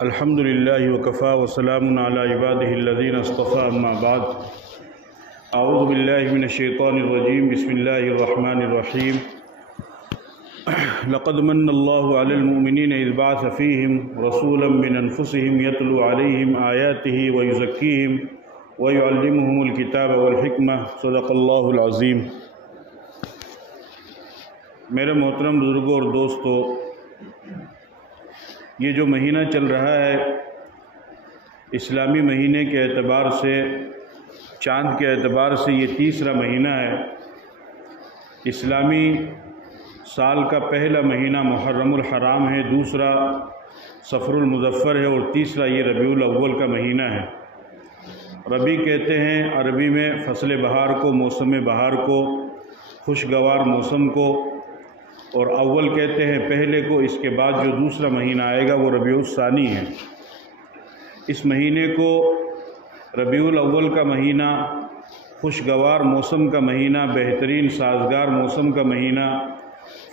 الحمد لله وكفى وسلام على عباده الذين اصطفى أما بعد أعوذ بالله من الشيطان الرجيم بسم الله الرحمن الرحيم لقد من الله على المؤمنين إذ بعث فيهم رسولا من أنفسهم يتلو عليهم آياته ويزكيهم ويعلمهم الكتاب والحكمة صدق الله العظيم۔ میرے محترم بزرگوں اور دوستو، یہ جو مہینہ چل رہا ہے اسلامی مہینے کے اعتبار سے، چاند کے اعتبار سے یہ تیسرا مہینہ ہے۔ اسلامی سال کا پہلا مہینہ محرم الحرام ہے، دوسرا صفر المظفر ہے اور تیسرا یہ ربیع الاول کا مہینہ ہے۔ ربیع کہتے ہیں عربی میں فصل بہار کو، موسم بہار کو، خوشگوار موسم کو، اور اول کہتے ہیں پہلے کو۔ اس کے بعد جو دوسرا مہینہ آئے گا وہ ربیع الثانی ہے۔ اس مہینے کو ربیع الاول کا مہینہ، خوشگوار موسم کا مہینہ، بہترین سازگار موسم کا مہینہ،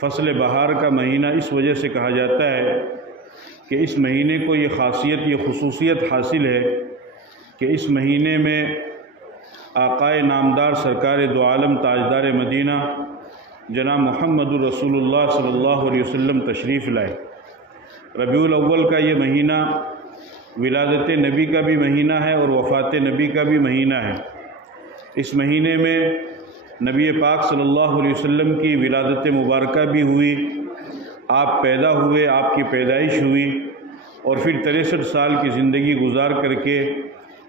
فصل بہار کا مہینہ اس وجہ سے کہا جاتا ہے کہ اس مہینے کو یہ خاصیت، یہ خصوصیت حاصل ہے کہ اس مہینے میں آقائے نامدار سرکار دو عالم تاجدار مدینہ جناب محمد الرسول اللہ صلی اللہ علیہ وسلم تشریف لائے۔ ربیع الاول کا یہ مہینہ ولادت نبی کا بھی مہینہ ہے اور وفات نبی کا بھی مہینہ ہے۔ اس مہینے میں نبی پاک صلی اللہ علیہ وسلم کی ولادت مبارکہ بھی ہوئی، آپ پیدا ہوئے، آپ کی پیدائش ہوئی، اور پھر 63 سال کی زندگی گزار کر کے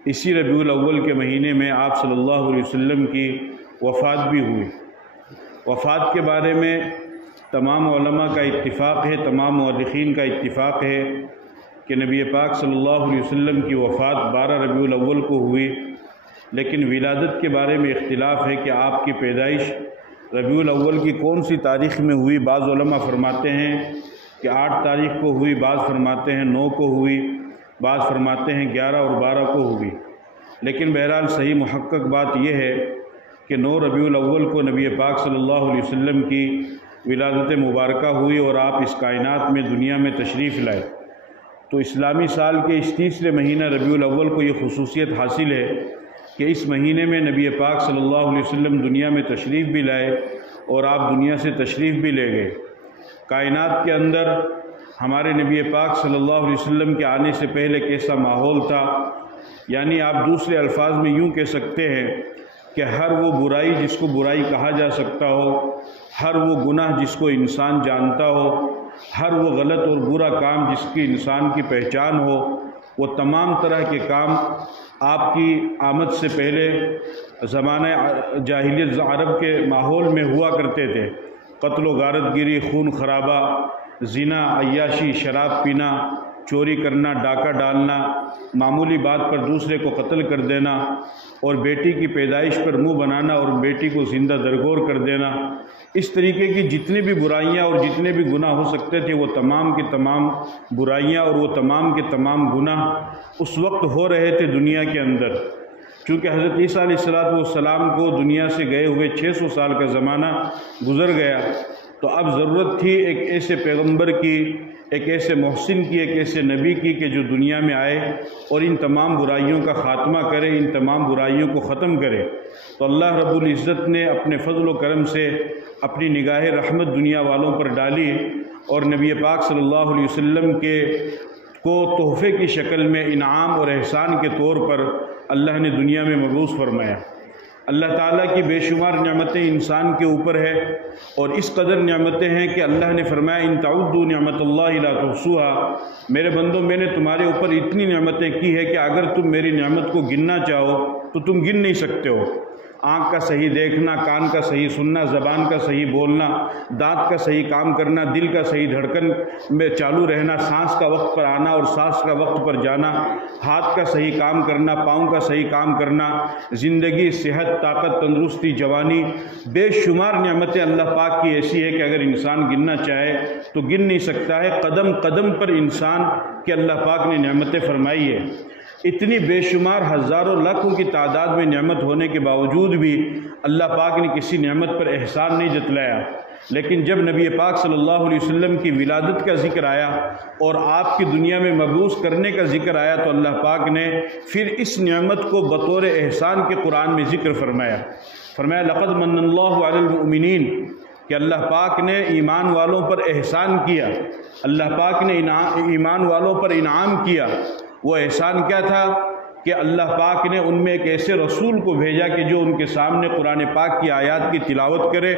اسی ربیع الاول کے مہینے میں آپ صلی اللہ علیہ وسلم کی وفات بھی ہوئی۔ وفات کے بارے میں تمام علماء کا اتفاق ہے، تمام مورخین کا اتفاق ہے کہ نبی پاک صلی اللہ علیہ وسلم کی وفات 12 ربیع الاول کو ہوئی، لیکن ولادت کے بارے میں اختلاف ہے کہ آپ کی پیدائش ربیع الاول کی کون سی تاریخ میں ہوئی۔ بعض علماء فرماتے ہیں کہ 8 تاریخ کو ہوئی، بعض فرماتے ہیں 9 کو ہوئی، بعض فرماتے ہیں 11 اور 12 کو ہوئی، لیکن بہرحال صحیح محقق بات یہ ہے کہ 9 ربیع الاول کو نبی پاک صلی اللہ علیہ وسلم کی ولادت مبارکہ ہوئی اور آپ اس کائنات میں، دنیا میں تشریف لائے۔ تو اسلامی سال کے اس تیسرے مہینہ ربیع الاول کو یہ خصوصیت حاصل ہے کہ اس مہینے میں نبی پاک صلی اللہ علیہ وسلم دنیا میں تشریف بھی لائے اور آپ دنیا سے تشریف بھی لے گئے۔ کائنات کے اندر ہمارے نبی پاک صلی اللہ علیہ وسلم کے آنے سے پہلے کیسا ماحول تھا، یعنی آپ دوسرے الفاظ میں یوں کہہ سکتے ہیں کہ ہر وہ برائی جس کو برائی کہا جا سکتا ہو، ہر وہ گناہ جس کو انسان جانتا ہو، ہر وہ غلط اور برا کام جس کی انسان کی پہچان ہو، وہ تمام طرح کے کام آپ کی آمد سے پہلے زمانہ جاہلیت عرب کے ماحول میں ہوا کرتے تھے۔ قتل و غارت گیری، خون خرابہ، زنا، عیاشی، شراب پینا، چوری کرنا، ڈاکہ ڈالنا، معمولی بات پر دوسرے کو قتل کر دینا، اور بیٹی کی پیدائش پر منہ بنانا اور بیٹی کو زندہ درگور کر دینا، اس طریقے کی جتنی بھی برائیاں اور جتنے بھی گناہ ہو سکتے تھے وہ تمام کی تمام برائیاں اور وہ تمام کے تمام گناہ اس وقت ہو رہے تھے دنیا کے اندر۔ چونکہ حضرت عیسیٰ علیہ السلام کو دنیا سے گئے ہوئے 600 سال کا زمانہ گزر گیا، تو اب ضرورت تھی ایک ایسے پیغمبر کی، ایک ایسے محسن کی، ایک ایسے نبی کی کہ جو دنیا میں آئے اور ان تمام برائیوں کا خاتمہ کرے، ان تمام برائیوں کو ختم کرے۔ تو اللہ رب العزت نے اپنے فضل و کرم سے اپنی نگاہ رحمت دنیا والوں پر ڈالی اور نبی پاک صلی اللہ علیہ وسلم کو تحفے کی شکل میں، انعام اور احسان کے طور پر اللہ نے دنیا میں مبعوث فرمایا۔ اللہ تعالیٰ کی بے شمار نعمتیں انسان کے اوپر ہے، اور اس قدر نعمتیں ہیں کہ اللہ نے فرمایا ان تعدوا نعمت اللہ لا تحصوها، میرے بندوں میں نے تمہارے اوپر اتنی نعمتیں کی ہے کہ اگر تم میری نعمت کو گننا چاہو تو تم گن نہیں سکتے ہو۔ آنکھ کا صحیح دیکھنا، کان کا صحیح سننا، زبان کا صحیح بولنا، دانت کا صحیح کام کرنا، دل کا صحیح دھڑکن میں چالو رہنا، سانس کا وقت پر آنا اور سانس کا وقت پر جانا، ہاتھ کا صحیح کام کرنا، پاؤں کا صحیح کام کرنا، زندگی، صحت، طاقت، تندرستی، جوانی، بے شمار نعمتیں اللہ پاک کی ایسی ہے کہ اگر انسان گننا چاہے تو گن نہیں سکتا ہے۔ قدم قدم پر انسان کے اللہ پاک نے نعمتیں فرمائی ہے۔ اتنی بے شمار ہزاروں لاکھوں کی تعداد میں نعمت ہونے کے باوجود بھی اللہ پاک نے کسی نعمت پر احسان نہیں جتلایا۔ لیکن جب نبی پاک صلی اللہ علیہ وسلم کی ولادت کا ذکر آیا اور آپ کی دنیا میں مبعوث کرنے کا ذکر آیا تو اللہ پاک نے پھر اس نعمت کو بطور احسان کے قرآن میں ذکر فرمایا لقد من اللہ علی المؤمنین کہ اللہ پاک نے ایمان والوں پر احسان کیا، اللہ پاک نے ایمان والوں پر انعام کیا۔ وہ احسان کیا تھا کہ اللہ پاک نے ان میں ایک ایسے رسول کو بھیجا کہ جو ان کے سامنے قرآن پاک کی آیات کی تلاوت کرے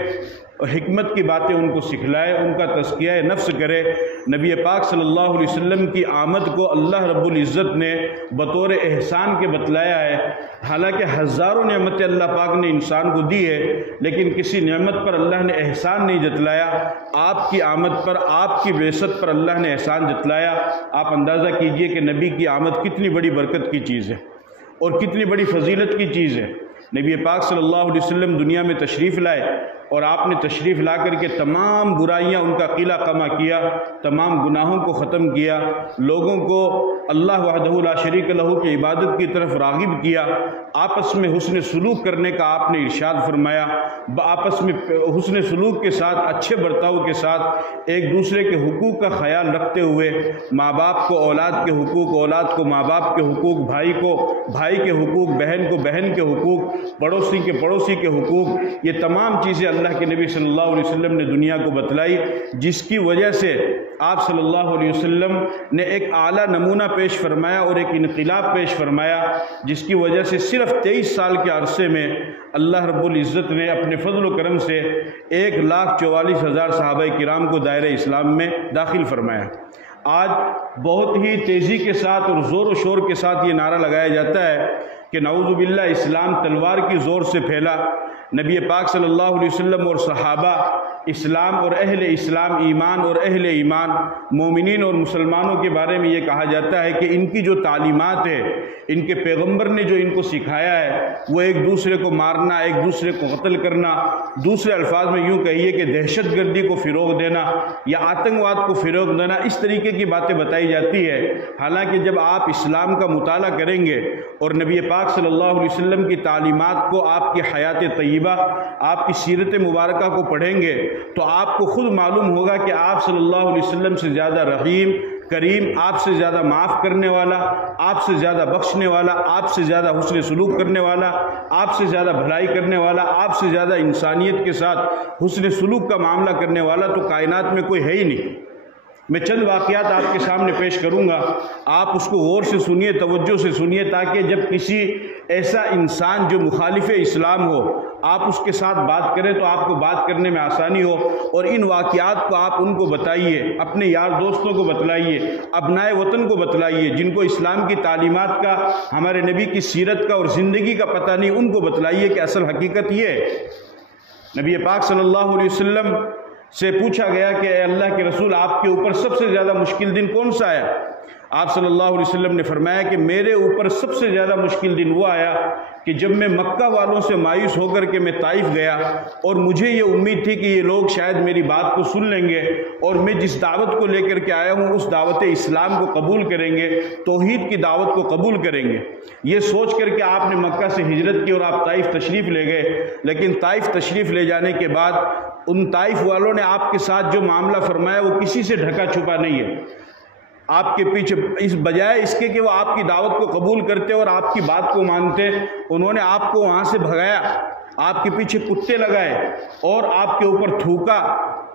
اور حکمت کی باتیں ان کو سکھلائے، ان کا تزکیہ نفس کرے۔ نبی پاک صلی اللہ علیہ وسلم کی آمد کو اللہ رب العزت نے بطور احسان کے بتلایا ہے۔ حالانکہ ہزاروں نعمتیں اللہ پاک نے انسان کو دی ہے، لیکن کسی نعمت پر اللہ نے احسان نہیں جتلایا۔ آپ کی آمد پر، آپ کی بعثت پر اللہ نے احسان جتلایا۔ آپ اندازہ کیجئے کہ نبی کی آمد کتنی بڑی برکت کی چیز ہے اور کتنی بڑی فضیلت کی چیز ہے۔ نبی پاک صلی اللہ علیہ وسلم دنیا میں تشریف لائے اور آپ نے تشریف لا کر کے تمام برائیاں ان کا قلع قمع کیا، تمام گناہوں کو ختم کیا، لوگوں کو اللہ وحدہ لا شریک لہ کی عبادت کی طرف راغب کیا۔ آپس میں حسن سلوک کرنے کا آپ نے ارشاد فرمایا، آپس میں حسن سلوک کے ساتھ، اچھے برتاؤ کے ساتھ ایک دوسرے کے حقوق کا خیال رکھتے ہوئے ماں باپ کو اولاد کے حقوق، اولاد کو ماں باپ کے حقوق، بھائی کو بھائی کے حقوق، بہن کو بہن کے حقوق، پڑوسی کے پڑوسی کے حقوق، یہ تمام چیزیں اللہ کے نبی صلی اللہ علیہ وسلم نے دنیا کو بتلائی، جس کی وجہ سے آپ صلی اللہ علیہ وسلم نے ایک اعلیٰ نمونہ پیش فرمایا اور ایک انقلاب پیش فرمایا، جس کی وجہ سے صرف 23 سال کے عرصے میں اللہ رب العزت نے اپنے فضل و کرم سے 1,44,000 صحابہ کرام کو دائرہ اسلام میں داخل فرمایا۔ آج بہت ہی تیزی کے ساتھ اور زور و شور کے ساتھ یہ نعرہ لگایا جاتا ہے کہ نعوذ باللہ اسلام تلوار کی زور سے پھیلا۔ نبی پاک صلی اللہ علیہ وسلم اور صحابہ، اسلام اور اہل اسلام، ایمان اور اہل ایمان، مومنین اور مسلمانوں کے بارے میں یہ کہا جاتا ہے کہ ان کی جو تعلیمات ہے، ان کے پیغمبر نے جو ان کو سکھایا ہے، وہ ایک دوسرے کو مارنا، ایک دوسرے کو قتل کرنا، دوسرے الفاظ میں یوں کہیے کہ دہشت گردی کو فروغ دینا یا آتنکواد کو فروغ دینا، اس طریقے کی باتیں بتائی جاتی ہے۔ حالانکہ جب آپ اسلام کا مطالعہ کریں گے اور نبی پاک صلی اللہ علیہ وسلم کی تعلیمات کو، آپ کی حیات طیبہ، آپ کی سیرت مبارکہ کو پڑھیں گے تو آپ کو خود معلوم ہوگا کہ آپ صلی اللہ علیہ وسلم سے زیادہ رحیم، کریم، آپ سے زیادہ معاف کرنے والا، آپ سے زیادہ بخشنے والا، آپ سے زیادہ حسن سلوک کرنے والا، آپ سے زیادہ بھلائی کرنے والا، آپ سے زیادہ انسانیت کے ساتھ حسن سلوک کا معاملہ کرنے والا تو کائنات میں کوئی ہے ہی نہیں۔ میں چند واقعات آپ کے سامنے پیش کروں گا، آپ اس کو غور سے سنیے، توجہ سے سنیے، تاکہ جب کسی ایسا انسان جو مخالف اسلام ہو آپ اس کے ساتھ بات کریں تو آپ کو بات کرنے میں آسانی ہو، اور ان واقعات کو آپ ان کو بتائیے، اپنے یار دوستوں کو بتلائیے، ابنائے وطن کو بتلائیے، جن کو اسلام کی تعلیمات کا، ہمارے نبی کی سیرت کا اور زندگی کا پتہ نہیں، ان کو بتلائیے کہ اصل حقیقت یہ ہے۔ نبی پاک صلی اللہ علیہ وسلم سے پوچھا گیا کہ اے اللہ کے رسول، آپ کے اوپر سب سے زیادہ مشکل دن کون سا آیا؟ آپ صلی اللہ علیہ وسلم نے فرمایا کہ میرے اوپر سب سے زیادہ مشکل دن وہ آیا کہ جب میں مکہ والوں سے مایوس ہو کر کے میں طائف گیا اور مجھے یہ امید تھی کہ یہ لوگ شاید میری بات کو سن لیں گے اور میں جس دعوت کو لے کر کے آیا ہوں اس دعوت اسلام کو قبول کریں گے، توحید کی دعوت کو قبول کریں گے۔ یہ سوچ کر کے آپ نے مکہ سے ہجرت کی اور آپ طائف تشریف لے گئے، لیکن طائف تشریف لے جانے کے بعد ان طائف والوں نے آپ کے ساتھ جو معاملہ فرمایا وہ کسی سے ڈھکا چھپا نہیں ہے۔ آپ کے پیچھے، اس بجائے اس کے کہ وہ آپ کی دعوت کو قبول کرتے اور آپ کی بات کو مانتے، انہوں نے آپ کو وہاں سے بھگایا، آپ کے پیچھے کتے لگائے اور آپ کے اوپر تھوکا،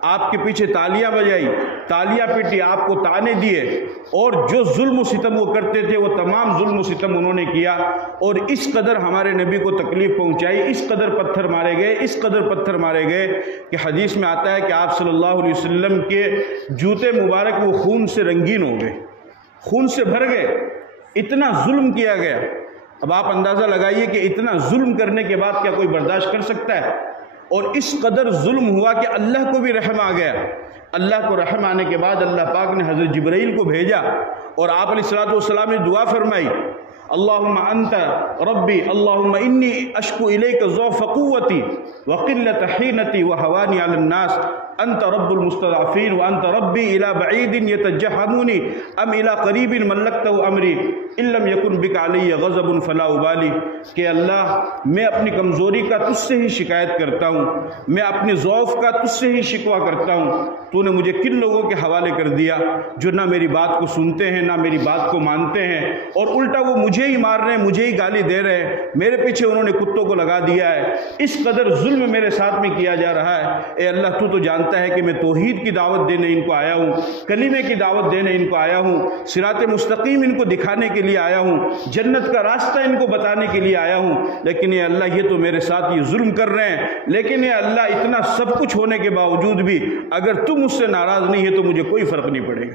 آپ کے پیچھے تالیاں بجائی، تالیاں پیٹی، آپ کو تانے دیے، اور جو ظلم و ستم وہ کرتے تھے وہ تمام ظلم و ستم انہوں نے کیا، اور اس قدر ہمارے نبی کو تکلیف پہنچائی، اس قدر پتھر مارے گئے، اس قدر پتھر مارے گئے کہ حدیث میں آتا ہے کہ آپ صلی اللہ علیہ وسلم کے جوتے مبارک وہ خون سے رنگین ہو گئے، خون سے بھر گئے، اتنا ظلم کیا گیا۔ اب آپ اندازہ لگائیے کہ اتنا ظلم کرنے کے بعد کیا کوئی برداشت کر سکتا ہے؟ اور اس قدر ظلم ہوا کہ اللہ کو بھی رحم آ گیا۔ اللہ کو رحم آنے کے بعد اللہ پاک نے حضرت جبرائیل کو بھیجا اور آپ علیہ الصلوۃ والسلام نے دعا فرمائی، اللہم انت ربی اللہم انی اشکو الیک ضعف قوتی وقلت حینتی وہوانی علی الناس انت رب المستضعفین وانت ربی الی بعید یتجہمونی ام الی قریب ملکتہ امری۔ ان لم یکن بک علی غضب فلا ابالی، کہ اللہ میں اپنی کمزوری کا تجھ سے ہی شکایت کرتا ہوں، میں اپنے ضعف کا تجھ سے ہی شکوہ کرتا ہوں، تو نے مجھے کن لوگوں کے حوالے کر دیا جو نہ میری بات کو سنتے ہیں نہ میری بات کو مانتے ہیں، اور الٹا وہ مجھے ہی مار رہے ہیں، مجھے ہی گالی دے رہے ہیں، میرے پیچھے انہوں نے کتوں کو لگا دیا ہے، اس قدر ظلم میرے ساتھ میں کیا جا رہا ہے۔ اے اللہ تو جانتا ہے کہ میں توحید کی دعوت دینے ان کو آیا ہوں، کلمے کی دعوت دینے ان کو آیا ہوں، صراط مستقیم ان کو دکھانے کے لیے آیا ہوں، جنت کا راستہ ان کو بتانے کے لیے آیا ہوں، لیکن اے اللہ یہ تو میرے ساتھ یہ ظلم کر رہے ہیں، لیکن اے اللہ اتنا سب کچھ ہونے کے باوجود بھی اگر تم مجھ سے ناراض نہیں ہے تو مجھے کوئی فرق نہیں پڑے گا،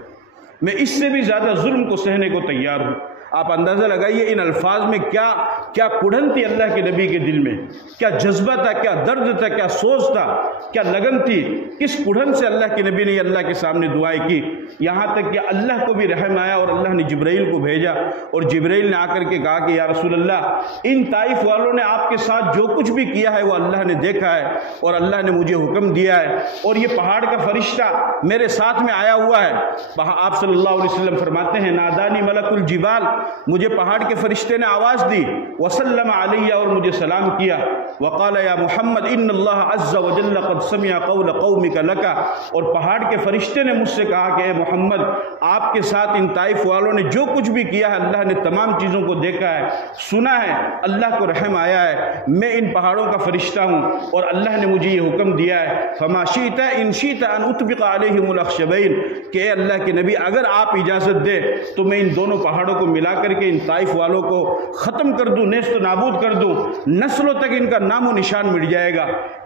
میں اس سے بھی زیادہ ظلم کو سہنے کو تیار ہوں۔ آپ اندازہ لگائیے ان الفاظ میں کیا کڑھن تھی اللہ کے نبی کے دل میں، کیا جذبہ تھا، کیا درد تھا، کیا سوچ تھا، کیا لگن تھی، کس کڑھن سے اللہ کے نبی نے اللہ کے سامنے دعائیں کی، یہاں تک کہ اللہ کو بھی رحم آیا اور اللہ نے جبرائیل کو بھیجا، اور جبرائیل نے آ کر کے کہا کہ یا رسول اللہ ان طائف والوں نے آپ کے ساتھ جو کچھ بھی کیا ہے وہ اللہ نے دیکھا ہے اور اللہ نے مجھے حکم دیا ہے، اور یہ پہاڑ کا فرشتہ میرے ساتھ میں آیا ہوا ہے۔ آپ صلی اللہ علیہ وسلم فرماتے ہیں نادانی ملک الجبال، مجھے پہاڑ کے فرشتے نے آواز دی، وسلم علیہ، اور مجھے سلام کیا، وقال یا محمد ان اللہ عز وجل قد سمع قول قومک لک، اور پہاڑ کے فرشتے نے مجھ سے کہا کہ اے محمد آپ کے ساتھ ان طائف والوں نے جو کچھ بھی کیا ہے اللہ نے تمام چیزوں کو دیکھا ہے، سنا ہے، اللہ کو رحم آیا ہے، میں ان پہاڑوں کا فرشتہ ہوں اور اللہ نے مجھے یہ حکم دیا ہے، فما شئت ان شئت ان اطبق علیہم الاخشبین، کہ اے اللہ کے نبی اگر آپ اجازت دے تو میں ان دونوں پہاڑوں کو ملا کر کے ان طائف والوں کو ختم کر دوں، نیست و نابود کر دوں، نسلوں تک ان کا نام و نشان مٹ جائے گا۔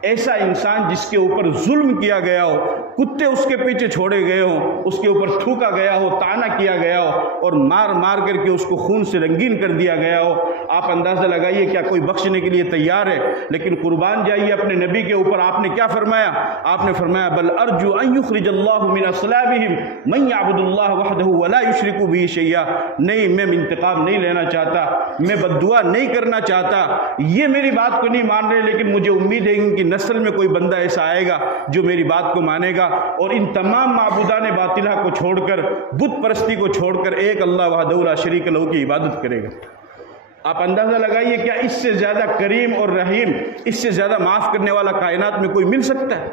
ایسا انسان جس کے اوپر ظلم کیا گیا ہو، کتے اس کے پیچھے چھوڑے گئے ہوں، اس کے اوپر تھوکا گیا ہو، طعنہ کیا گیا ہو اور مار مار کر کے اس کو خون سے رنگین کر دیا گیا ہو، آپ اندازہ لگائیے کیا کوئی بخشنے کے لیے تیار ہے؟ لیکن قربان جائیے اپنے نبی کے اوپر، آپ نے کیا فرمایا؟ آپ نے فرمایا بل ارجو ان یخرج اللہ من اصلابہم من یعبد اللہ وحدہ ولا یشرک بہ شیئا، نہیں میں انتقام نہیں لینا چاہتا، میں بد دعا نہیں کرنا چاہتا، یہ میری بات کو نہیں مان رہے، لیکن مجھے امید ہے کہ نسل میں کوئی بندہ ایسا آئے گا جو میری بات کو مانے گا اور ان تمام معبودان باطلہ کو چھوڑ کر، بت پرستی کو چھوڑ کر ایک اللہ وحدہ لا شریک لہ کی عبادت کرے گا۔ آپ اندازہ لگائیے کیا اس سے زیادہ کریم اور رحیم، اس سے زیادہ معاف کرنے والا کائنات میں کوئی مل سکتا ہے؟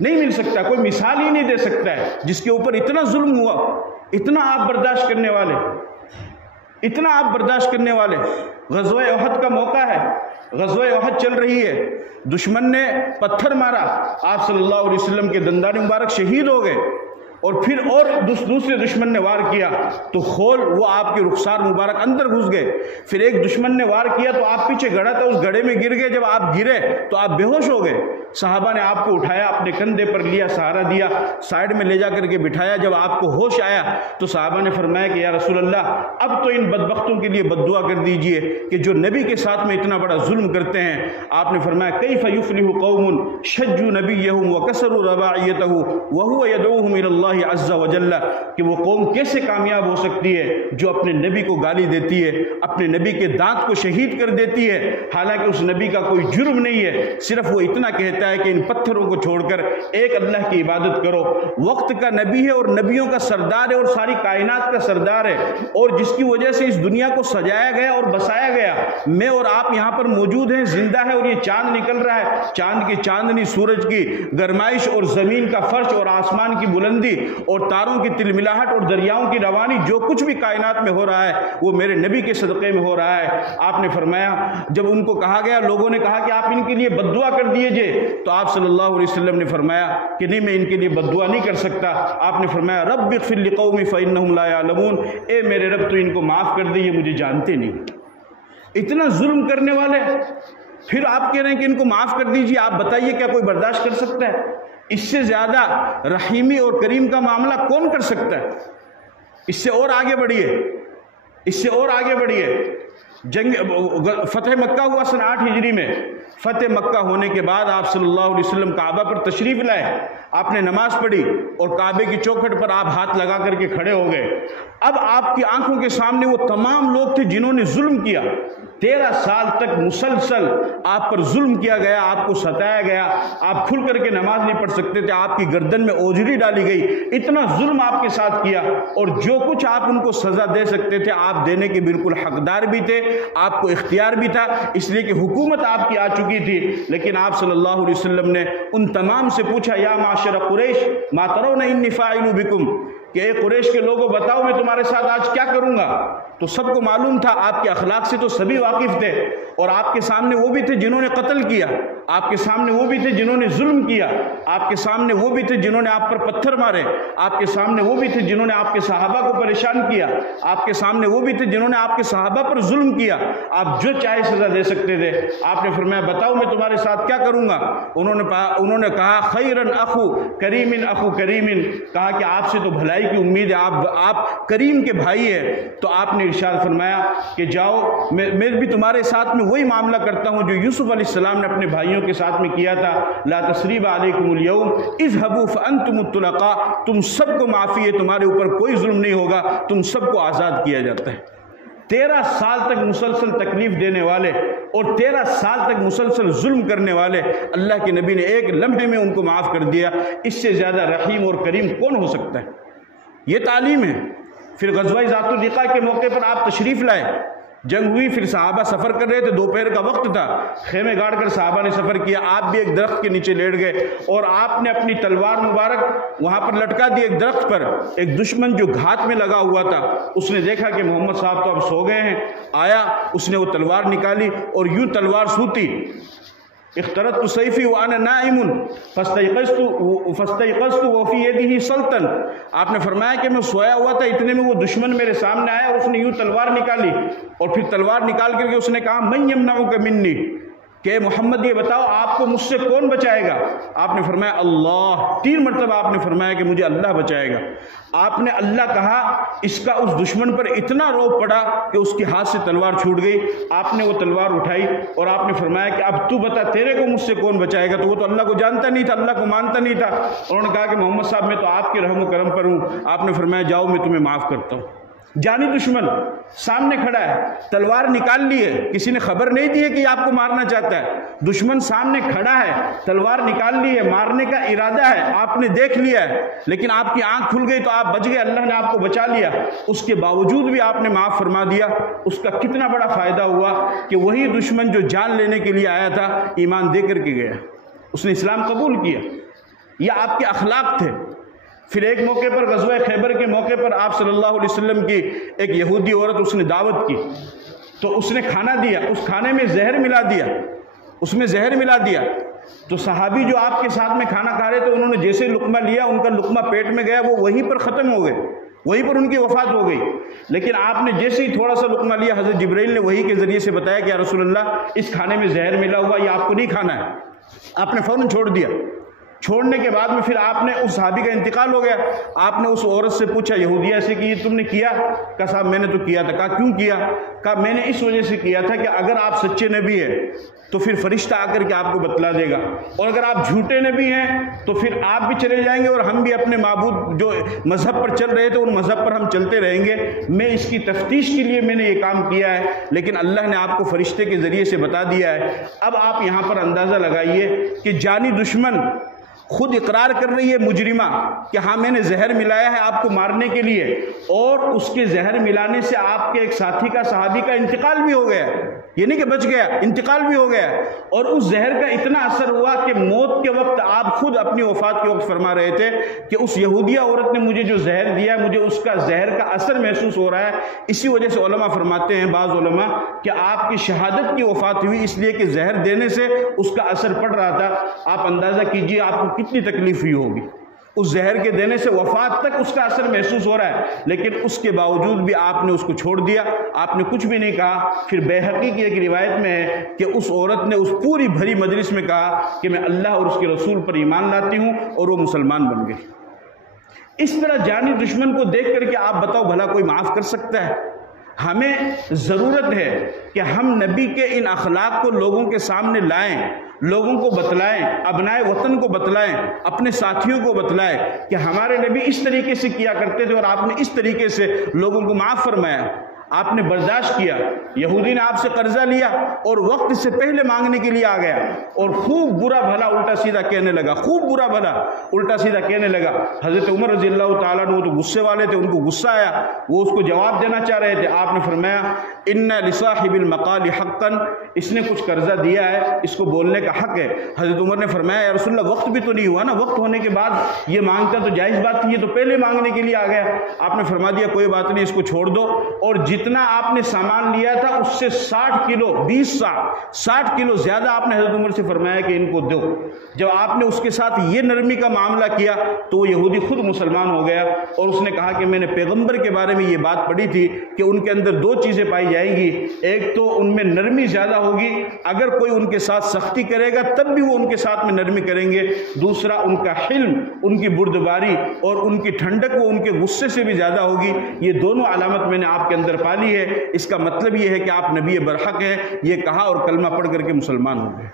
نہیں مل سکتا، کوئی مثال ہی نہیں دے سکتا ہے جس کے اوپر اتنا ظلم ہوا، اتنا آپ برداشت کرنے والے، اتنا آپ برداشت کرنے والے۔ غزوہ احد کا موقع ہے، غزوہ احد چل رہی ہے، دشمن نے پتھر مارا، آپ صلی اللہ علیہ وسلم کے دندان مبارک شہید ہو گئے، اور پھر اور دوسرے دشمن نے وار کیا تو خول وہ آپ کے رخسار مبارک اندر گھس گئے، پھر ایک دشمن نے وار کیا تو آپ پیچھے گڑھا تھا اس گڑھے میں گر گئے، جب آپ گرے تو آپ بے ہوش ہو گئے، صحابہ نے آپ کو اٹھایا، اپنے کندھے پر لیا، سہارا دیا، سائیڈ میں لے جا کر کے بٹھایا، جب آپ کو ہوش آیا تو صحابہ نے فرمایا کہ یا رسول اللہ اب تو ان بدبختوں کے لیے بد دعا کر دیجئے کہ جو نبی کے ساتھ میں اتنا بڑا ظلم کرتے ہیں۔ آپ نے فرمایا کیف یفلح قوم شجوا نبیہم وکسروا رباعیتہ وہو یدعوہم الی اللہ عز وجل، کہ وہ قوم کیسے کامیاب ہو سکتی ہے جو اپنے نبی کو گالی دیتی ہے، اپنے نبی کے دانت کو شہید کر دیتی ہے، حالانکہ اس نبی کا کوئی جرم نہیں ہے، صرف وہ اتنا کہتا ہے کہ ان پتھروں کو چھوڑ کر ایک اللہ کی عبادت کرو۔ وقت کا نبی ہے اور نبیوں کا سردار ہے اور ساری کائنات کا سردار ہے، اور جس کی وجہ سے اس دنیا کو سجایا گیا اور بسایا گیا، میں اور آپ یہاں پر موجود ہیں، زندہ ہے، اور یہ چاند نکل رہا ہے، چاند کی چاندنی، سورج کی گرمائش اور زمین کا فرش اور آسمان کی بلندی اور تاروں کی تلملاہٹ اور دریاؤں کی روانی، جو کچھ بھی کائنات میں ہو رہا ہے وہ میرے نبی کے صدقے میں ہو رہا ہے۔ آپ نے فرمایا جب ان کو کہا گیا، لوگوں نے کہا کہ آپ ان کے لیے بد دعا کر دیجئے، تو آپ صلی اللہ علیہ وسلم نے فرمایا کہ نہیں میں ان کے لیے بد دعا نہیں کر سکتا۔ آپ نے فرمایا رب اغفر لقومی فإنہم لا یعلمون، اے میرے رب تو ان کو معاف کر دے، یہ مجھے جانتے نہیں۔ اتنا ظلم کرنے والے، پھر آپ کہہ رہے ہیں کہ ان کو معاف کر دیجئے، آپ بتائیے کیا کوئی برداشت کر سکتا ہے؟ اس سے زیادہ رحیمی اور کریم کا معاملہ کون کر سکتا ہے؟ اس سے اور آگے بڑھیے، اس سے اور آگے بڑھیے۔ فتح مکہ ہوا سن 8 ہجری میں۔ فتح مکہ ہونے کے بعد آپ صلی اللہ علیہ وسلم کعبہ پر تشریف لائے، آپ نے نماز پڑھی اور کعبے کی چوکھٹ پر آپ ہاتھ لگا کر کے کھڑے ہو گئے۔ اب آپ کی آنکھوں کے سامنے وہ تمام لوگ تھے جنہوں نے ظلم کیا۔ 13 سال تک مسلسل آپ پر ظلم کیا گیا، آپ کو ستایا گیا، آپ کھل کر کے نماز نہیں پڑھ سکتے تھے، آپ کی گردن میں اوجری ڈالی گئی، اتنا ظلم آپ کے ساتھ کیا، اور جو کچھ آپ ان کو سزا دے سکتے تھے آپ دینے کے بالکل حقدار بھی تھے، آپ کو اختیار بھی تھا، اس لیے کہ حکومت آپ کی آ چکی تھی۔ لیکن آپ صلی اللہ علیہ وسلم نے ان تمام سے پوچھا، یا معاشر قریش ما ترون انی فاعل بکم، کہ اے قریش کے لوگوں بتاؤ میں تمہارے ساتھ آج کیا کروں گا۔ تو سب کو معلوم تھا، آپ کے اخلاق سے تو سبھی واقف تھے، اور آپ کے سامنے وہ بھی تھے جنہوں نے قتل کیا، آپ کے سامنے وہ بھی تھے جنہوں نے ظلم کیا، آپ کے سامنے وہ بھی تھے جنہوں نے آپ پر پتھر مارے، آپ کے سامنے وہ بھی تھے جنہوں نے آپ کے صحابہ کو پریشان کیا، آپ کے سامنے وہ بھی تھے جنہوں نے آپ کے صحابہ پر ظلم کیا، آپ جو چاہے سزا دے سکتے تھے۔ آپ نے فرمایا بتاؤ میں تمہارے ساتھ کیا کروں گا۔ انہوں نے کہا خیرن اخو کریمن اخو کریمن، کہا کہ آپ سے تو بھلائی کی امید ہے، آپ کریم کے بھائی ہیں۔ تو آپ نے ارشاد فرمایا کہ جاؤ میں بھی تمہارے ساتھ میں وہی معاملہ کرتا ہوں جو یوسف علیہ السلام نے اپنے بھائیوں کے ساتھ میں کیا تھا، لا تثریب علیکم اليوم اذهبوا فانتم الطلقاء، تم سب کو معافی ہے، تمہارے اوپر کوئی ظلم نہیں ہوگا، تم سب کو آزاد کیا جاتا ہے۔ 13 سال تک مسلسل تکلیف دینے والے اور 13 سال تک مسلسل ظلم کرنے والے اللہ کے نبی نے ایک لمحے میں ان کو معاف کر دیا۔ اس سے زیادہ رحیم اور کریم کون ہو سکتا ہے؟ یہ تعلیم ہے۔ پھر غزوہ ذات الرقاع کے موقع پر آپ تشریف لائے، جنگ ہوئی، پھر صحابہ سفر کر رہے تھے، دوپہر کا وقت تھا، خیمے گاڑ کر صحابہ نے سفر کیا، آپ بھی ایک درخت کے نیچے لیٹ گئے اور آپ نے اپنی تلوار مبارک وہاں پر لٹکا دی ایک درخت پر۔ ایک دشمن جو گھات میں لگا ہوا تھا اس نے دیکھا کہ محمد صاحب تو اب سو گئے ہیں، آیا، اس نے وہ تلوار نکالی اور یوں تلوار سوتی، اخترت سیفی وانا نائم فاستيقظت وفي يده سلطن، آپ نے فرمایا کہ میں سویا ہوا تھا، اتنے میں وہ دشمن میرے سامنے آیا اور اس نے یوں تلوار نکالی، اور پھر تلوار نکال کر کے اس نے کہا من يمنعك مني، کہ محمد یہ بتاؤ آپ کو مجھ سے کون بچائے گا؟ آپ نے فرمایا اللہ، 3 مرتبہ آپ نے فرمایا کہ مجھے اللہ بچائے گا۔ آپ نے اللہ کہا، اس کا اس دشمن پر اتنا روب پڑا کہ اس کے ہاتھ سے تلوار چھوٹ گئی۔ آپ نے وہ تلوار اٹھائی اور آپ نے فرمایا کہ اب تو بتا تیرے کو مجھ سے کون بچائے گا؟ تو وہ تو اللہ کو جانتا نہیں تھا، اللہ کو مانتا نہیں تھا۔ انہوں نے کہا کہ محمد صاحب میں تو آپ کے رحم و کرم پر ہوں۔ آپ نے فرمایا جاؤ میں تمہیں معاف کرتا ہوں۔ جانی دشمن سامنے کھڑا ہے، تلوار نکال لی ہے، کسی نے خبر نہیں دی ہے کہ آپ کو مارنا چاہتا ہے، دشمن سامنے کھڑا ہے، تلوار نکال لی ہے، مارنے کا ارادہ ہے، آپ نے دیکھ لیا ہے، لیکن آپ کی آنکھ کھل گئی تو آپ بچ گئے، اللہ نے آپ کو بچا لیا، اس کے باوجود بھی آپ نے معاف فرما دیا۔ اس کا کتنا بڑا فائدہ ہوا کہ وہی دشمن جو جان لینے کے لیے آیا تھا ایمان دے کر کے گیا، اس نے اسلام قبول کیا۔ یہ آپ کے اخلاق تھے۔ پھر ایک موقع پر غزوہ خیبر کے موقع پر آپ صلی اللہ علیہ وسلم کی ایک یہودی عورت اس نے دعوت کی، تو اس نے کھانا دیا، اس کھانے میں زہر ملا دیا، اس میں زہر ملا دیا، تو صحابی جو آپ کے ساتھ میں کھانا کھا رہے تھے انہوں نے جیسے لقمہ لیا، ان کا لقمہ پیٹ میں گیا، وہ وہیں پر ختم ہو گئے، وہیں پر ان کی وفات ہو گئی۔ لیکن آپ نے جیسے ہی تھوڑا سا لقمہ لیا، حضرت جبرائیل نے وہی کے ذریعے سے بتایا کہ یا رسول اللہ اس کھانے میں زہر ملا ہوا، یہ آپ کو نہیں کھانا ہے۔ آپ نے فوراً چھوڑ دیا۔ چھوڑنے کے بعد میں پھر آپ نے اس صحابی کا انتقال ہو گیا، آپ نے اس عورت سے پوچھا یہودیہ سے کہ یہ تم نے کیا؟ کہا صاحب میں نے تو کیا تھا۔ کہا کیوں کیا؟ کہا میں نے اس وجہ سے کیا تھا کہ اگر آپ سچے نبی ہیں تو پھر فرشتہ آ کر کے آپ کو بتلا دے گا، اور اگر آپ جھوٹے نبی ہیں تو پھر آپ بھی چلے جائیں گے اور ہم بھی اپنے معبود جو مذہب پر چل رہے تھے ان مذہب پر ہم چلتے رہیں گے۔ میں اس کی تفتیش کے لیے میں نے یہ کام کیا ہے، لیکن اللہ نے آپ کو فرشتے کے ذریعے سے بتا دیا ہے۔ اب آپ یہاں پر اندازہ لگائیے کہ جانی دشمن خود اقرار کر رہی ہے مجرمہ کہ ہاں میں نے زہر ملایا ہے آپ کو مارنے کے لیے، اور اس کے زہر ملانے سے آپ کے ایک ساتھی کا صحابی کا انتقال بھی ہو گیا، یہ نہیں کہ بچ گیا، انتقال بھی ہو گیا، اور اس زہر کا اتنا اثر ہوا کہ موت کے وقت آپ خود اپنی وفات کے وقت فرما رہے تھے کہ اس یہودیہ عورت نے مجھے جو زہر دیا مجھے اس کا زہر کا اثر محسوس ہو رہا ہے۔ اسی وجہ سے علماء فرماتے ہیں، بعض علماء، کہ آپ کی شہادت کی وفات ہوئی اس لیے کہ زہر دینے سے اس کا اثر پڑ رہا تھا۔ آپ اندازہ کیجئے آپ کو کتنی تکلیف ہوئی ہوگی، اس زہر کے دینے سے وفات تک اس کا اثر محسوس ہو رہا ہے، لیکن اس کے باوجود بھی آپ نے اس کو چھوڑ دیا، آپ نے کچھ بھی نہیں کہا۔ پھر بیہقی کی ایک روایت میں ہے کہ اس عورت نے اس پوری بھری مجلس میں کہا کہ میں اللہ اور اس کے رسول پر ایمان لاتی ہوں، اور وہ مسلمان بن گئی۔ اس طرح جانی دشمن کو دیکھ کر کے آپ بتاؤ بھلا کوئی معاف کر سکتا ہے؟ ہمیں ضرورت ہے کہ ہم نبی کے ان اخلاق کو لوگوں کے سامنے لائیں، لوگوں کو بتلائیں، ابنائے وطن کو بتلائیں، اپنے ساتھیوں کو بتلائیں کہ ہمارے نبی اس طریقے سے کیا کرتے تھے اور آپ نے اس طریقے سے لوگوں کو معاف فرمایا، آپ نے برداشت کیا۔ یہودی نے آپ سے قرضہ لیا اور وقت سے پہلے مانگنے کے لیے آ گیا اور خوب برا بھلا الٹا سیدھا کہنے لگا، خوب برا بھلا الٹا سیدھا کہنے لگا۔ حضرت عمر رضی اللہ تعالیٰ عنہ تو غصے والے تھے، ان کو غصہ آیا، وہ اس کو جواب دینا چاہ رہے تھے۔ آپ نے فرمایا ان لصاحب المقال حقا، اس نے کچھ قرضہ دیا ہے، اس کو بولنے کا حق ہے۔ حضرت عمر نے فرمایا یا رسول اللہ وقت بھی تو نہیں ہوا نا، وقت ہونے کے بعد یہ مانگتا تو جائز بات تھی، یہ تو پہلے مانگنے کے لیے آ گیا۔ آپ نے فرما دیا کوئی بات نہیں، اس کو چھوڑ دو، اور جتنا آپ نے سامان لیا تھا اس سے 60 کلو 60 کلو زیادہ آپ نے حضرت عمر سے فرمایا کہ ان کو دو۔ جب آپ نے اس کے ساتھ یہ نرمی کا معاملہ کیا تو وہ یہودی خود مسلمان ہو گیا اور اس نے کہا کہ میں نے پیغمبر کے بارے میں یہ بات پڑھی تھی کہ ان کے اندر دو چیزیں پائی جائیں گی، ایک تو ان میں نرمی زیادہ ہوگی، اگر کوئی ان کے ساتھ سختی کرے گا تب بھی وہ ان کے ساتھ میں نرمی کریں گے، دوسرا ان کا حلم، ان کی بردباری اور ان کی ٹھنڈک وہ ان کے غصے سے بھی زیادہ ہوگی۔ یہ دونوں علامت میں نے آپ کے اندر پالی ہے، اس کا مطلب یہ ہے کہ آپ نبی برحق ہیں، یہ کہا اور کلمہ پڑھ کر کے مسلمان ہو گئے۔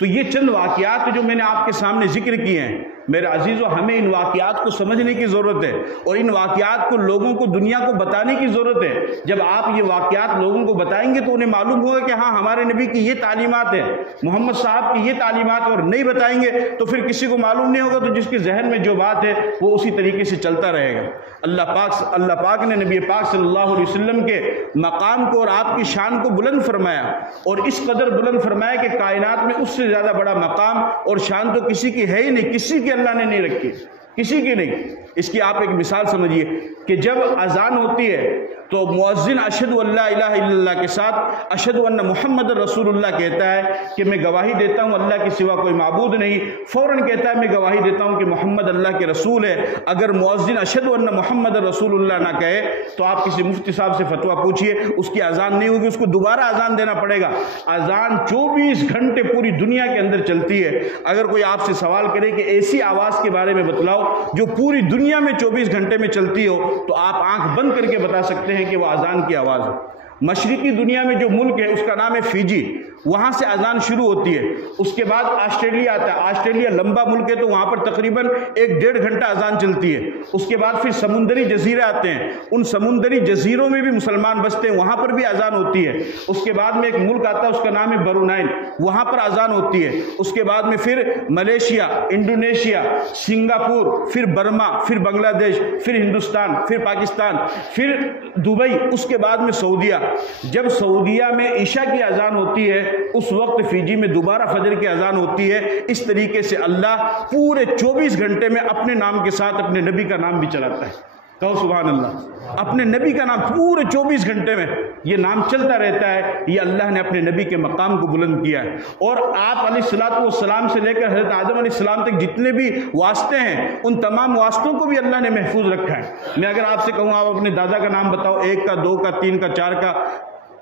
تو یہ چند واقعات جو میں نے آپ کے سامنے ذکر کیے ہیں میرے عزیزو، ہمیں ان واقعات کو سمجھنے کی ضرورت ہے اور ان واقعات کو لوگوں کو، دنیا کو بتانے کی ضرورت ہے۔ جب آپ یہ واقعات لوگوں کو بتائیں گے تو انہیں معلوم ہوگا کہ ہاں ہمارے نبی کی یہ تعلیمات ہے، محمد صاحب کی یہ تعلیمات، اور نہیں بتائیں گے تو پھر کسی کو معلوم نہیں ہوگا، تو جس کے ذہن میں جو بات ہے وہ اسی طریقے سے چلتا رہے گا۔ اللہ پاک نے نبی پاک صلی اللہ علیہ وسلم کے مقام کو اور آپ کی شان کو بلند فرمایا، اور اس قدر بلند فرمایا کہ کائنات میں اس سے زیادہ بڑا مقام اور شان تو کسی کی ہے ہی نہیں، کسی کی اللہ نے نہیں رکھی، کسی کی نہیں۔ اس کی آپ ایک مثال سمجھیے کہ جب اذان ہوتی ہے تو مؤذن اشہد ان لا الہ الا اللہ کے ساتھ اشہد ان محمد رسول اللہ کہتا ہے کہ میں گواہی دیتا ہوں اللہ کے سوا کوئی معبود نہیں، فوراً کہتا ہے میں گواہی دیتا ہوں کہ محمد اللہ کے رسول ہے۔ اگر مؤذن اشہد ان محمد رسول اللہ نہ کہے تو آپ کسی مفتی صاحب سے فتویٰ پوچھئے، اس کی اذان نہیں ہوگی، اس کو دوبارہ اذان دینا پڑے گا۔ اذان 24 گھنٹے پوری دنیا کے اندر چلتی ہے۔ اگر کوئی آپ سے سوال کرے کہ ایسی آواز کے بارے میں بتلاؤ جو پوری دنیا میں 24 گھنٹے میں چلتی ہو تو آپ آنکھ بند کر کے بتا سکتے ہیں کہ وہ اذان کی آواز ہے۔ مشرقی دنیا میں جو ملک ہے اس کا نام ہے فیجی، وہاں سے اذان شروع ہوتی ہے۔ اس کے بعد آسٹریلیا آتا ہے، آسٹریلیا لمبا ملک ہے تو وہاں پر تقریباً 1-1.5 گھنٹہ اذان چلتی ہے۔ اس کے بعد پھر سمندری جزیرے آتے ہیں، ان سمندری جزیروں میں بھی مسلمان بستے ہیں، وہاں پر بھی اذان ہوتی ہے۔ اس کے بعد میں ایک ملک آتا ہے اس کا نام ہے برونائی، وہاں پر اذان ہوتی ہے۔ اس کے بعد میں پھر ملیشیا، انڈونیشیا، سنگاپور، پھر برما، پھر بنگلہ دیش، پھر ہندوستان، پھر پاکستان، پھر دبئی، اس کے بعد میں سعودیہ۔ جب سعودیہ میں عشاء کی اذان ہوتی ہے اس وقت فیجی میں دوبارہ فجر کی اذان ہوتی ہے۔ اس طریقے سے اللہ پورے 24 گھنٹے میں اپنے نام کے ساتھ اپنے نبی کا نام بھی چلاتا ہے۔ کہو سبحان اللہ، اپنے نبی کا نام پورے 24 گھنٹے میں یہ نام چلتا رہتا ہے۔ یہ اللہ نے اپنے نبی کے مقام کو بلند کیا ہے۔ اور آپ علیہ الصلوۃ والسلام سے لے کر حضرت آدم علیہ السلام تک جتنے بھی واسطے ہیں ان تمام واسطوں کو بھی اللہ نے محفوظ رکھا ہے۔ میں اگر آپ سے کہوں آپ اپنے دادا کا نام بتاؤ، 1 کا 2 کا 3 کا 4 کا،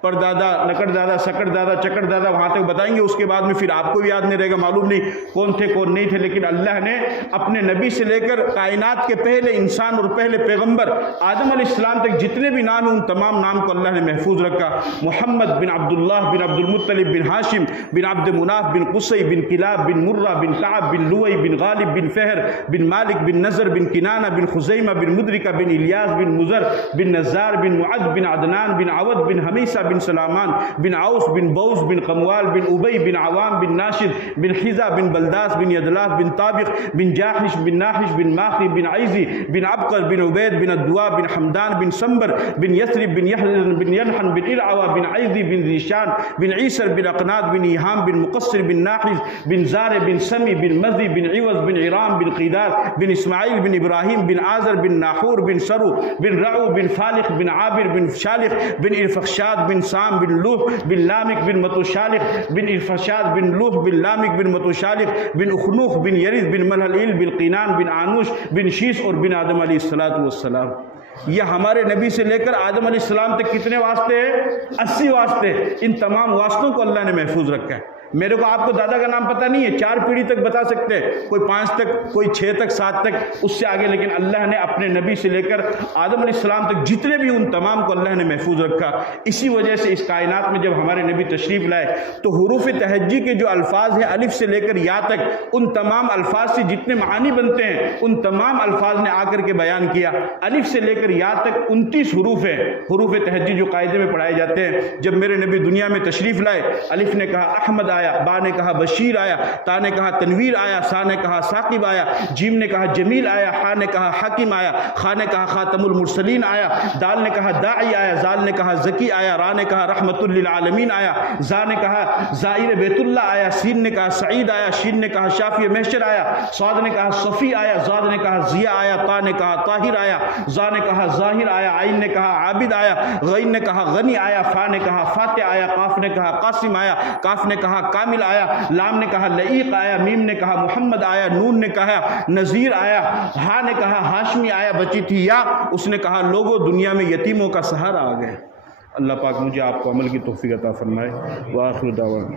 پر دادا، لکڑ دادا، سکڑ دادا، چکڑ دادا، وہاں تک بتائیں گے، اس کے بعد میں پھر آپ کو بھی یاد نہیں رہے گا، معلوم نہیں کون تھے کون نہیں تھے۔ لیکن اللہ نے اپنے نبی سے لے کر کائنات کے پہلے انسان اور پہلے پیغمبر آدم علیہ السلام تک جتنے بھی نام ہیں ان تمام نام کو اللہ نے محفوظ رکھا۔ محمد بن عبداللہ بن عبد المطلب بن ہاشم بن عبد مناف بن قصی بن کلاب بن مرہ بن کعب بن لوئی بن غالب بن فہر بن مالک بن نضر بن کنانہ بن خزیمہ بن مدرکہ بن الیاس بن مزر بن نزار بن معد بن عدنان بن عود بن حمیسہ بن سلامان بن عوس بن بوس بن قموال بن ابی بن عوام بن ناشد بن خزا بن بلداس بن یدلاف بن طابق بن جاحش بن ناحش بن ماخی بن عیزی بن عبقر بن عبید بن الدوا بن حمدان بن سمبر بن یثرب بن یحزن بن ینحن بن العوا بن عیزی بن ذیشان بن عیسر بن اقناد بن ایہام بن مقصر بن ناحش بن زار بن سمی بن مذی بن عوض بن عرام بن قیدار بن اسماعیل بن ابراہیم بن آزر بن ناحور بن سرو بن رعو بن فالق بن عابر بن شالق بن ارفخشاد بن سام بن لوح بن لامک بن متوشالق بن ارفشاد بن لوح بن لامک بن متوشالق بن اخنوخ بن یرید بن ملحل بن قینان بن آنوش بن شیس اور بن آدم علیہ السلام۔ یہ ہمارے نبی سے لے کر آدم علیہ السلام تک کتنے واسطے ہیں؟ 80 واسطے۔ ان تمام واسطوں کو اللہ نے محفوظ رکھا ہے۔ میرے کو آپ کو دادا کا نام پتہ نہیں ہے، 4 پیڑھی تک بتا سکتے ہیں، کوئی 5 تک، کوئی 6 تک، 7 تک، اس سے آگے، لیکن اللہ نے اپنے نبی سے لے کر آدم علیہ السلام تک جتنے بھی ان تمام کو اللہ نے محفوظ رکھا۔ اسی وجہ سے اس کائنات میں جب ہمارے نبی تشریف لائے تو حروف تہجی کے جو الفاظ ہیں الف سے لے کر یا تک، ان تمام الفاظ سے جتنے معانی بنتے ہیں ان تمام الفاظ نے آ کر کے بیان کیا۔ الف سے لے کر یا تک 29 حروف ہیں، حروف تہجی جو قاعدے میں پڑھائے جاتے ہیں۔ جب میرے نبی دنیا میں تشریف لائے، الف نے کہا احمد آیا، با نے کہا بشیر آیا، تا نے کہا تنویر آیا، سا نے کہا ثاقب آیا، جیم نے کہا جمیل آیا، حا نے کہا حاکم آیا، خا نے کہا خاتم المرسلین آیا، دال نے کہا داعی آیا، زال نے کہا زکی آیا، را نے کہا رحمت للعالمین آیا، زا نے کہا زائر بیت اللہ آیا، سین نے کہا سعید آیا، شین نے کہا شافی محشر آیا، صاد نے کہا صفی آیا، زاد نے کہا ضیاء آیا، تا نے کہا طاہر آیا، زا نے کہا ظاہر آیا، عین نے کہا عابد آیا، غین نے کہا غنی آیا، فا نے کہا فاتح آیا، قاف نے کہا قاسم آیا، کاف نے کہا کامل آیا، لام نے کہا لعیق آیا، میم نے کہا محمد آیا، نون نے کہا نذیر آیا، ہا نے کہا ہاشمی آیا، بچی تھی یا، اس نے کہا لوگوں دنیا میں یتیموں کا سہارا آ گئے۔ اللہ پاک مجھے آپ کو عمل کی توفیق عطا فرمائے۔ وآخر دعوانا